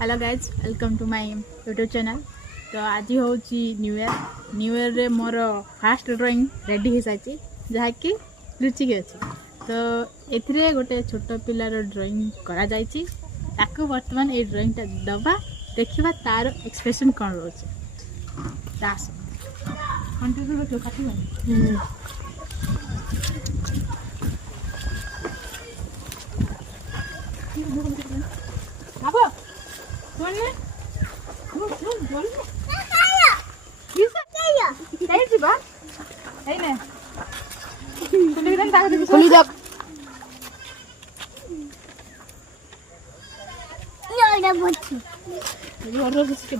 Hello guys welcome to my YouTube channel. तो आज हूँ न्यू ईयर रे मोर फास्ट ड्राइंग रेडी हो सारी जहाँकि लुचिक अच्छी। तो ये गोटे छोट पिलार ड्राइंग करा ताकू बर्तमान ये ड्राइंगटा दबा देखा तार एक्सप्रेशन कौन रोचे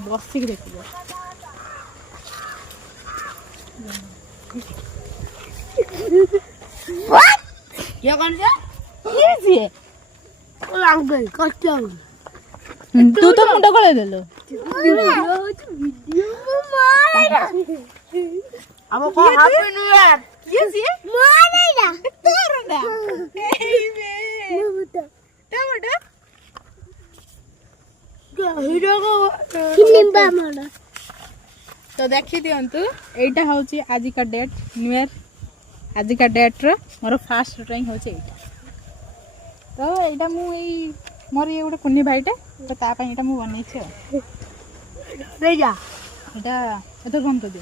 बसिक देख तू तो मुंडा गले देलो अब को हैप्पी न्यू ईयर यस ये मारेला तोरना ए बे टमाटो हीरो को निम्बा मार। तो देखि दियंतु एटा होची आज का डेट न्यू ईयर आज का डेट रो मोर फास्ट ड्राइंग होची एटा। तो एटा मु एई मोर ये गोटे कुन्नी भाईटे तो ता पई एटा मु बनै छै रे जा एटा एतो बंद कर दे।